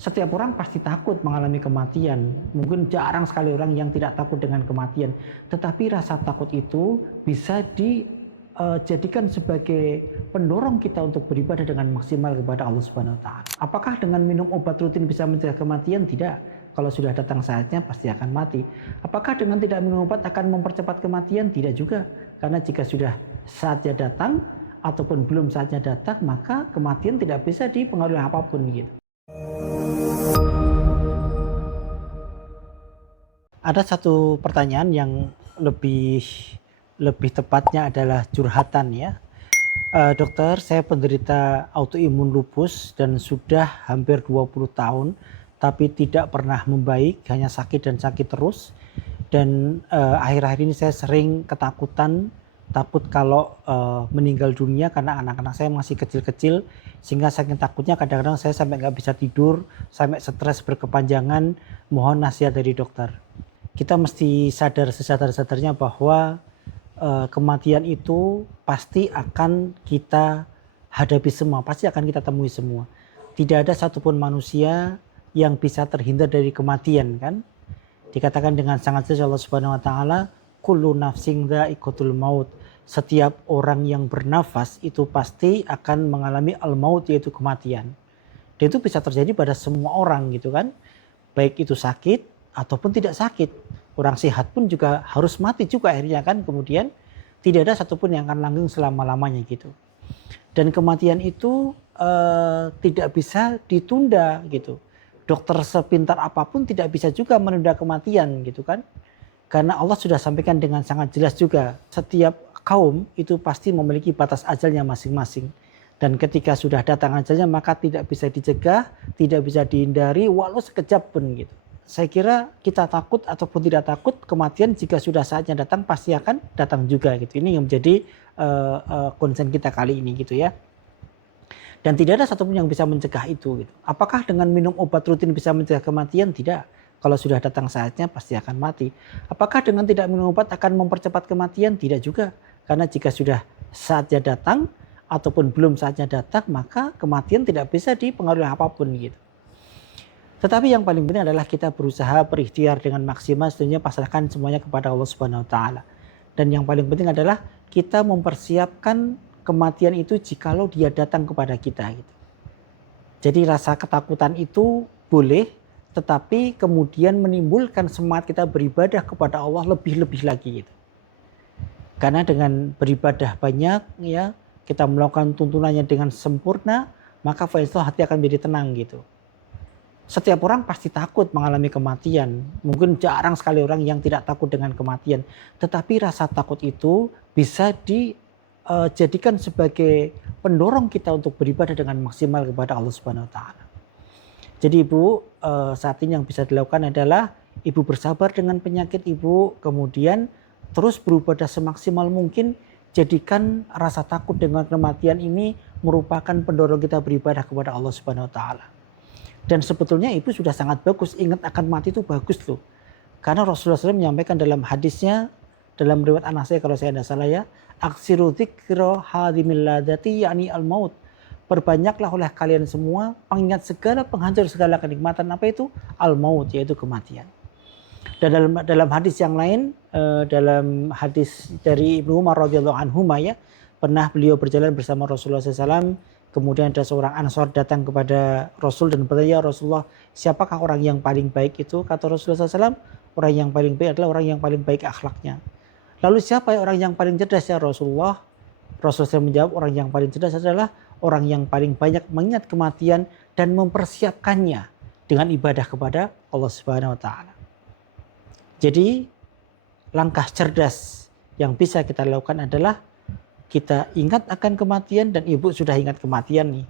Setiap orang pasti takut mengalami kematian. Mungkin jarang sekali orang yang tidak takut dengan kematian. Tetapi rasa takut itu bisa dijadikan sebagai pendorong kita untuk beribadah dengan maksimal kepada Allah Subhanahu wa taala. Apakah dengan minum obat rutin bisa mencegah kematian? Tidak. Kalau sudah datang saatnya pasti akan mati. Apakah dengan tidak minum obat akan mempercepat kematian? Tidak juga. Karena jika sudah saatnya datang ataupun belum saatnya datang, maka kematian tidak bisa dipengaruhi apapun gitu. Ada satu pertanyaan yang lebih tepatnya adalah curhatan ya. Dokter, saya penderita autoimun lupus dan sudah hampir 20 tahun tapi tidak pernah membaik, hanya sakit dan sakit terus. Dan akhir-akhir ini saya sering ketakutan, takut kalau meninggal dunia karena anak-anak saya masih kecil-kecil, sehingga saking takutnya kadang-kadang saya sampai nggak bisa tidur, sampai stres berkepanjangan. Mohon nasihat dari dokter. Kita mesti sadar sesadar-sadarnya bahwa kematian itu pasti akan kita hadapi semua, pasti akan kita temui semua. Tidak ada satupun manusia yang bisa terhindar dari kematian, kan? Dikatakan dengan sangat jelas Allah Subhanahu wa taala, kullu nafsin dha'iqatul maut. Setiap orang yang bernafas itu pasti akan mengalami al-maut, yaitu kematian. Dan itu bisa terjadi pada semua orang gitu kan. Baik itu sakit ataupun tidak sakit. Orang sehat pun juga harus mati juga akhirnya kan. Kemudian tidak ada satupun yang akan langgeng selama-lamanya gitu. Dan kematian itu tidak bisa ditunda gitu. Dokter sepintar apapun tidak bisa juga menunda kematian gitu kan. Karena Allah sudah sampaikan dengan sangat jelas juga. Setiap kaum itu pasti memiliki batas ajalnya masing-masing. Dan ketika sudah datang ajalnya maka tidak bisa dicegah, tidak bisa dihindari walau sekejap pun gitu. Saya kira kita takut ataupun tidak takut, kematian jika sudah saatnya datang pasti akan datang juga gitu. Ini yang menjadi konsen kita kali ini gitu ya. Dan tidak ada satupun yang bisa mencegah itu gitu. Apakah dengan minum obat rutin bisa mencegah kematian? Tidak. Kalau sudah datang saatnya pasti akan mati. Apakah dengan tidak minum obat akan mempercepat kematian? Tidak juga. Karena jika sudah saatnya datang ataupun belum saatnya datang, maka kematian tidak bisa dipengaruhi apapun gitu. Tetapi yang paling penting adalah kita berusaha berikhtiar dengan maksimal, tentunya pasrahkan semuanya kepada Allah Subhanahu wa taala. Dan yang paling penting adalah kita mempersiapkan kematian itu jikalau dia datang kepada kita gitu. Jadi rasa ketakutan itu boleh, tetapi kemudian menimbulkan semangat kita beribadah kepada Allah lebih-lebih lagi gitu. Karena dengan beribadah banyak ya, kita melakukan tuntunannya dengan sempurna, maka hati akan menjadi tenang gitu. Setiap orang pasti takut mengalami kematian. Mungkin jarang sekali orang yang tidak takut dengan kematian. Tetapi rasa takut itu bisa dijadikan sebagai pendorong kita untuk beribadah dengan maksimal kepada Allah Subhanahu wa taala. Jadi Ibu, saat ini yang bisa dilakukan adalah Ibu bersabar dengan penyakit Ibu, kemudian terus beribadah semaksimal mungkin. Jadikan rasa takut dengan kematian ini merupakan pendorong kita beribadah kepada Allah Subhanahu wa taala. Dan sebetulnya Ibu sudah sangat bagus, ingat akan mati itu bagus loh. Karena Rasulullah SAW menyampaikan dalam hadisnya, dalam riwayat anak saya kalau saya tidak salah ya, aksiru dzikra hadimil ladati yakni al-maut. Perbanyaklah oleh kalian semua pengingat segala penghancur segala kenikmatan, apa itu? Al-maut, yaitu kematian. Dan dalam hadis yang lain, dalam hadis dari Ibnu Umar radhiyallahu anhu ya, pernah beliau berjalan bersama Rasulullah SAW. Kemudian ada seorang Ansor datang kepada Rasul dan bertanya, ya Rasulullah, siapakah orang yang paling baik itu? Kata Rasulullah SAW, orang yang paling baik adalah orang yang paling baik akhlaknya. Lalu siapa orang yang paling cerdas ya Rasulullah? Rasulullah SAW menjawab, orang yang paling cerdas adalah orang yang paling banyak mengingat kematian dan mempersiapkannya dengan ibadah kepada Allah Subhanahu wa taala. Jadi langkah cerdas yang bisa kita lakukan adalah kita ingat akan kematian, dan Ibu sudah ingat kematian nih.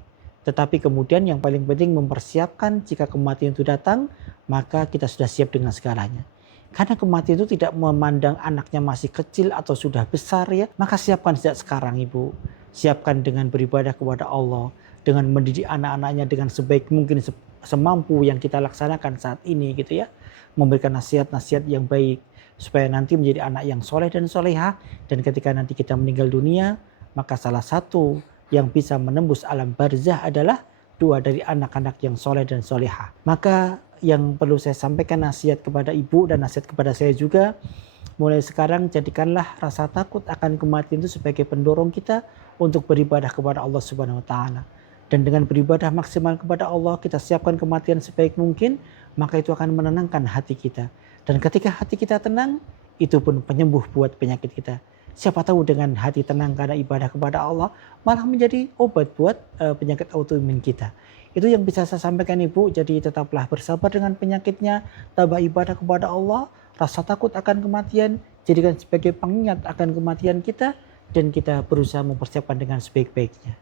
Tetapi kemudian yang paling penting mempersiapkan jika kematian itu datang, maka kita sudah siap dengan segalanya. Karena kematian itu tidak memandang anaknya masih kecil atau sudah besar ya, maka siapkan sejak sekarang Ibu. Siapkan dengan beribadah kepada Allah, dengan mendidik anak-anaknya dengan sebaik mungkin, semampu yang kita laksanakan saat ini gitu ya. Memberikan nasihat-nasihat yang baik, supaya nanti menjadi anak yang soleh dan solehah, dan ketika nanti kita meninggal dunia, maka salah satu yang bisa menembus alam barzah adalah doa dari anak-anak yang soleh dan soleha. Maka yang perlu saya sampaikan nasihat kepada ibu dan nasihat kepada saya juga, mulai sekarang jadikanlah rasa takut akan kematian itu sebagai pendorong kita untuk beribadah kepada Allah Subhanahu wa taala. Dan dengan beribadah maksimal kepada Allah, kita siapkan kematian sebaik mungkin, maka itu akan menenangkan hati kita. Dan ketika hati kita tenang, itu pun penyembuh buat penyakit kita. Siapa tahu dengan hati tenang karena ibadah kepada Allah, malah menjadi obat buat penyakit autoimun kita. Itu yang bisa saya sampaikan Ibu, jadi tetaplah bersabar dengan penyakitnya, tambah ibadah kepada Allah, rasa takut akan kematian, jadikan sebagai pengingat akan kematian kita, dan kita berusaha mempersiapkan dengan sebaik-baiknya.